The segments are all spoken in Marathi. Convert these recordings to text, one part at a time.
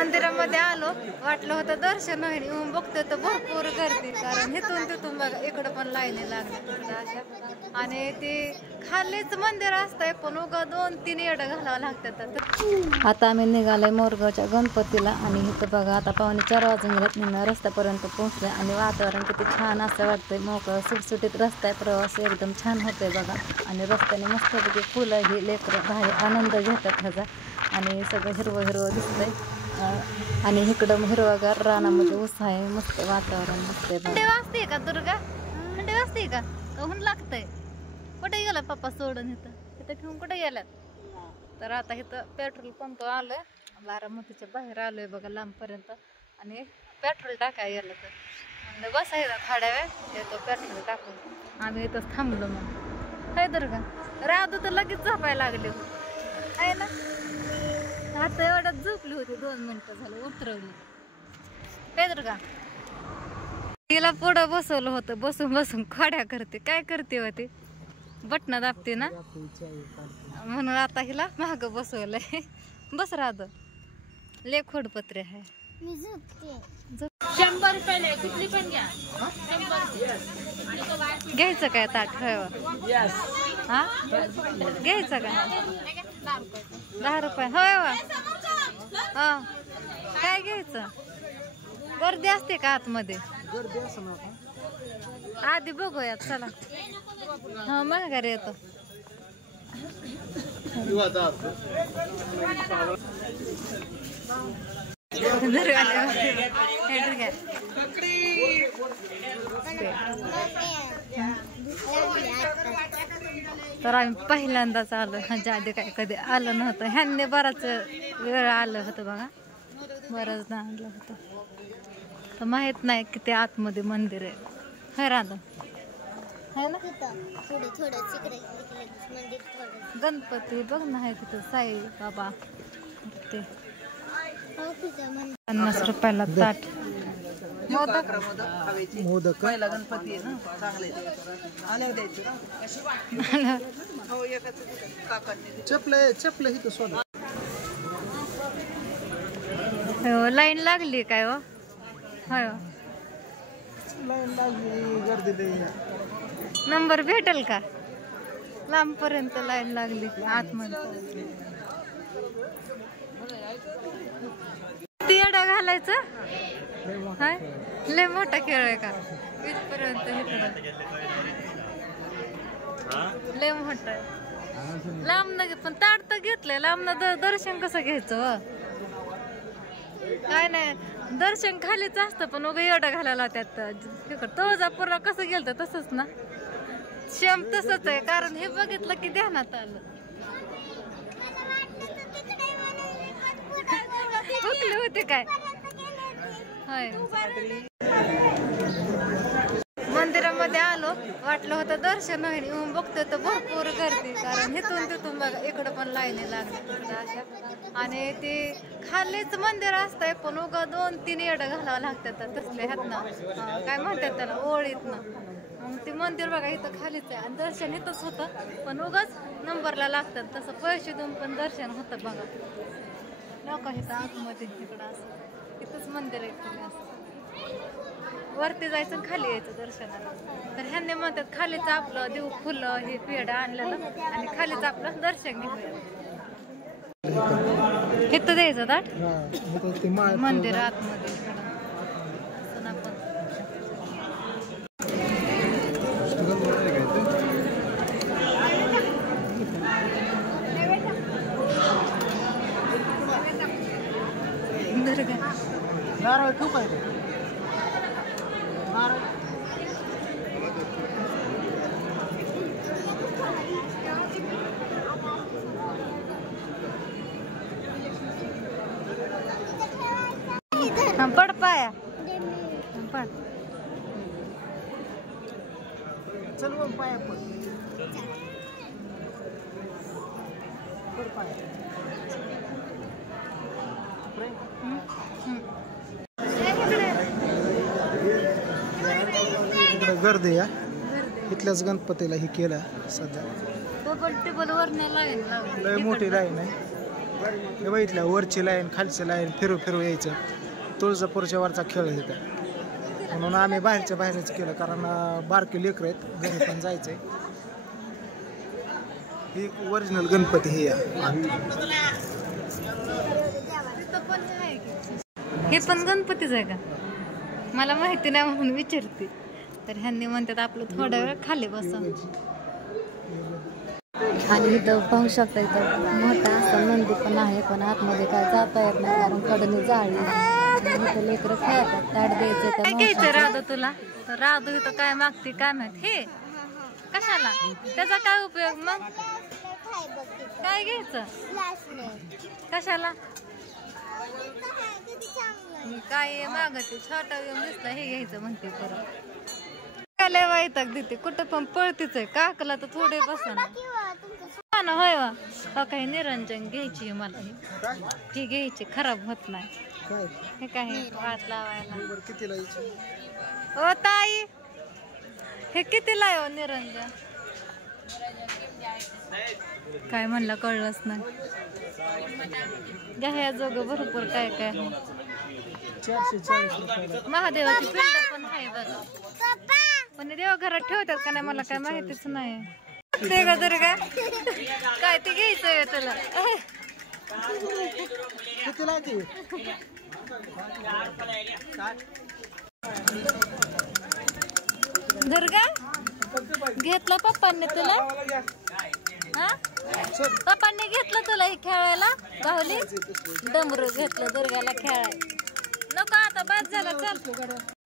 मंदिरामध्ये आलो, वाटलं होतं दर्शन होईल, येऊन बघतोय तर भरपूर गर्दी. कारण इथून तिथून बघा इकडं पण लाईनी लागल्या अशा. आणि ते खालीच मंदिर असतंय पण उगा 2-3 येडं घालावं लागतात. आता आम्ही निघालोय मोरगावच्या गणपतीला आणि इथं बघा आता 3:45 वाजून गेल्यात. निम्म्या रस्त्यापर्यंत पोहोचले आणि वातावरण किती छान असं वाटतंय. मोकळं सुटसुटीत रस्ता आहे, प्रवास एकदम छान होतोय बघा. आणि रस्त्याने मस्तपैकी फुलं ही लेकरं भारी आनंद घेतात ह्याचा. आणि सगळं हिरवं हिरवं दिसतंय. आणि इकडं हिरवगार रानामध्ये ऊस आहे, मस्त वातावरण दिसतंय. थंडी वाजते का दुर्गा? थंडी वाजते का? ऊन लागतंय. कुठे गेला पप्पा सोडून? इथं ठेवून कुठे गेल्यात? तर आता इथं पेट्रोल पंप आलोय, बारामतीच्या बाहेर आलोय बघा लांबपर्यंत. आणि पेट्रोल टाकायला गेलं तर म्हणजे बसायचं थोड्या वेळ येतो पेट्रोल टाकून. आम्ही इथंच थांबलो मग. काय दुर्गा? राधू तर लगेच झोपायला लागले होते आहे ना. आता एवढ्यात झोपली होती, 2 मिनिटं झालं उतरवली. काय दुर्गा? तिला पुढं बसवलं होतं, बसून बसून खोड्या करते. काय करते होती? बटणं दाबते ना, म्हणून आता हिला माग बसवलंय. बस राहत ले खोडपत्रे आहे. 100 रुपये कुठली पण घ्या. घ्यायचं काय ताट ठेवा? हा घ्यायचं का? 10 रुपये होय वा. हा काय घ्यायचं? गर्दी असते का आतमध्ये? आधी बघूयात चला. हा महागारी येतो. तर आम्ही पहिल्यांदाच आलो, ह्याच्या आधी काय कधी आलं नव्हतं. ह्यांनी बराच वेळ आलं होतं बघा, बरंच आणलं होतं. तर माहित नाही किती आतमध्ये मंदिर आहे. हे राधा है ना. गणपती बघ ना आहे तिथं, साई बाबा. ते 50 रुपयाला ताट. मोदक मोदक पहिला गणपती आहे ना, चांगले आल्यावर द्यायचे. चपल ही तर सोडा. लाईन लागली काय हो? लाईन लागली, गर्दी. नंबर भेटेल का? लांबपर्यंत लाईन लागली आतमध्ये. तियाडा घालायचं हाय, लय मोठा खेळ आहे का? इथपर्यंत लय मोठा आहे. लांब न पण ताट तर घेतलंय, लांब न दर्शन कसं घ्यायचं? काय नाही, दर्शन खालीच असतं पण उगा एवढं घालायला त्यात. तुळजापूरला कसं गेलं तसंच ना, शेम तसंच आहे. कारण हे बघितलं की ध्यानात आलं. भुकले होते काय? होय. मंदिरामध्ये आलो, वाटलं होतं दर्शन होईल, येऊन बघतोय तर भरपूर गर्दी. कारण इथून तिथून बघा इकडं पण लाईनी लागल्या अशा. आणि ते खालीच मंदिर असतंय पण उगा 2-3 येडं घालावं लागतात तसले ह्यात ना. काय म्हणतात त्याला, ओळीत ना. मग ते मंदिर बघा इथं खालीच आहे आणि दर्शन इथंच होतं पण उगाच नंबरला लागतात. तसं पैसे देऊन पण दर्शन होतं बघा. लोक इथं आतमध्ये तिकडं असं इथंच मंदिर आहे. असं वरती जायचं आणि खाली यायचं दर्शनाला. तर ह्यांनी म्हणतात खालीच आपलं देऊ फुलं हे पेढा आणलेलं आणि खालीच आपलं दर्शन घेऊया. इथं द्यायचं ताट मंदिर आतमध्ये. नारळ खूप आहे. पड पाया पड. चल मग पाया पड पाया. गर्दी या इथल्याच गणपतीला हे केलं सध्या. डबल टेबल वर लाईन लय मोठी लाईन आहे. हे बघितलं वरची लाईन खालची लाईन फिरू फिरू यायचं. तुळजापूरच्या वरचा खेळ आहे तिथं, म्हणून आम्ही बाहेरच केलं, कारण बारके लेकरं आहेत, घरी पण जायचंय. ही ओरिजिनल गणपती हे हे पण गणपतीच आहे का? मला माहिती नाही म्हणून विचारते. तर ह्यांनी म्हणतात आपलं थोडा वेळ खाली बसून. आणि इथं पाहू शकता, इथं मोठा असा नंदी पण आहे, पण आतमध्ये काय जाता येत नाही कारण कडनी जाळी. इथं लेकरं खेळतात. ताट द्यायचं काय घ्यायचं राधू तुला? तर राधू इथं काय मागते काय माहित. हे कशाला? त्याचा काय उपयोग मग? काय घ्यायचं कशाला? काय मागते छोटा येऊन दिसला हे घ्यायचं म्हणते. परत लय वाईटाक देते, कुठं पण पळतीच आहे. काकला तर थोडे बसा ना होय वा. काही निरंजन घ्यायची मला, ही घ्यायची, खराब होत नाही. हे काय वाट लावायला कितीला? ओ ताई हे कितीला आहे निरंजन? काय म्हणलं कळलंच नाही. घ्या जोग भरपूर काय काय. 440 रुपये. महादेवाची पिंड पण आहे बघा, पण देवा घरात ठेवतात का नाही मला काय माहितीच नाही. ते का तरी काय ते घ्यायचंय तुला? कितीला ते? दुर्गा घेतला पप्पांनी तुला? हा पप्पांनी घेतलं तुला हे खेळायला? बाहुली डमरू घेतलं दुर्गाला खेळायला. नको आता बाद झाला. चल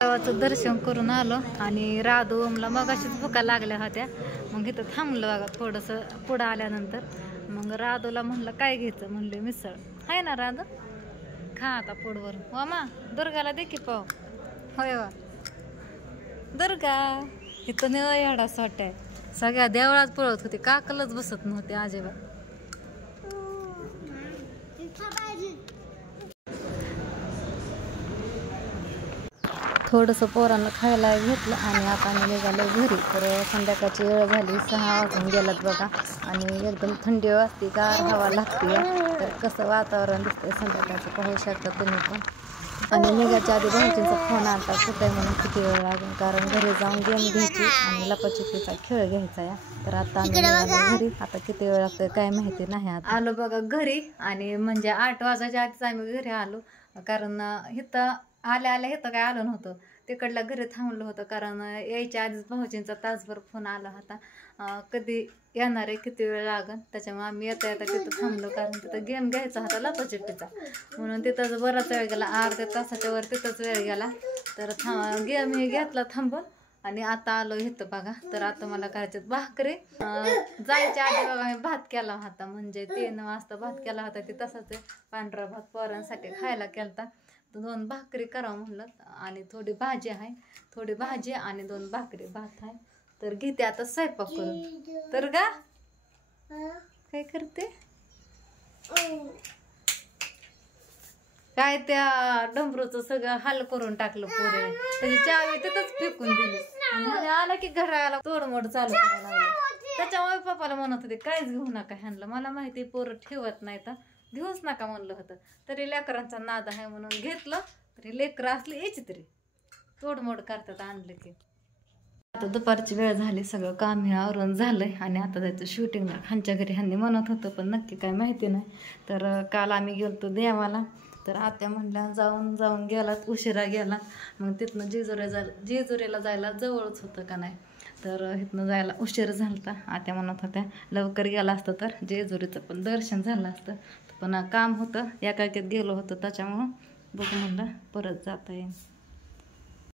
देवाचं दर्शन करून आलो आणि राधू ओमला मगाशीच भुका लागल्या होत्या. मग इथं थांबलं बघा थोडस पुढं आल्यानंतर. मग राधूला म्हणलं काय घ्यायचं? म्हणले मिसळ आहे ना राधू, खा आता पोटभर. वामा दुर्गाला दे की पाव. होय वा दुर्गा. इथं न एवढा सोट आहे, सगळ्या देवळात पळत होते, काकलच बसत नव्हते अजिबात. थोडंसं पोरांना खायला घेतलं आणि आता आम्ही निघालो घरी. तर संध्याकाळची वेळ झाली, 6 वाजून गेलात बघा. आणि एकदम थंडी वाजते, गार हवा लागते. तर कसं वातावरण दिसतंय संध्याकाळचं पाहू शकता तुम्ही पण. आणि निघायच्या आधी भाऊजींचा फोन आला कुठे म्हणून किती वेळ लागेल, कारण घरी जाऊन गेम घ्यायची आणि लपाछपीचा खेळ घ्यायचा या. तर आता आम्ही निघालो घरी. आता किती वेळ लागतोय काय माहिती नाही. आता आलो बघा घरी, आणि म्हणजे 8 वाजायच्या आधीच आम्ही घरी आलो, कारण इथं आल्या इथं काय आलं नव्हतं. तिकडल्या घरी थांबलं होतं, कारण यायच्या आधीच भाऊजींचा तासभर फोन आला होता कधी येणार आहे, किती वेळ लागेल. त्याच्यामुळे आम्ही येता तिथं थांबलो, कारण तिथं गेम घ्यायचा होता लपाछपीचा, म्हणून तिथंच बराच वेळ गेला. अर्ध्या तासाच्या वर तिथंच वेळ गेला. तर गेम हे घेतला थांबून आणि आता आलो इथं बघा. तर आता मला करायचे भाकरी. जायच्या आधी बघा मी भात केला होता, म्हणजे 3 वाजता भात केला होता. ते तसाच पांढरा भात पोरांसाठी खायला केलता. 2 भाकरी करावं म्हणलं, आणि थोडी भाजी आहे, थोडी भाजी आणि 2 भाकरी भात आहे. तर घेते आता स्वयंपाक करून. तर का काय करते? काय त्या डमरूचं सगळं हाल करून टाकलं पोरे. त्याची चावी तिथंच फेकून दिली आणि आला की घराला तोडमोड चालू करायला लागलं. त्याच्यामुळे पप्पाला म्हणत होते काहीच घेऊ नका ह्यांना. मला माहिती पोरं ठेवत नाही तर घेऊच नका म्हणलं होतं. तरी लेकरांचा नाद आहे म्हणून घेतलं. तरी लेकरं असली याची तरी तोडमोड करतात आणलं की. आता दुपारची वेळ झाली, सगळं काम हे आवरून झालंय आणि आता जायचं शूटिंगला. खांच्या घरी ह्यांनी म्हणत होतं, पण नक्की काय माहिती नाही. तर काल आम्ही गेलतो देवाला. तर आत्या म्हणल्या जाऊन गेलात, उशिरा गेला. मग तिथनं जेजुरीला जायला जवळच होतं का नाही, तर इथनं जायला उशीर झाला. आत्या म्हणत होत्या लवकर गेला असतं तर जेजुरीचं पण दर्शन झालं असतं, पण काम होतं, एकाकीत गेलो होतं, त्याच्यामुळं बघू म्हणलं परत जाता येईल.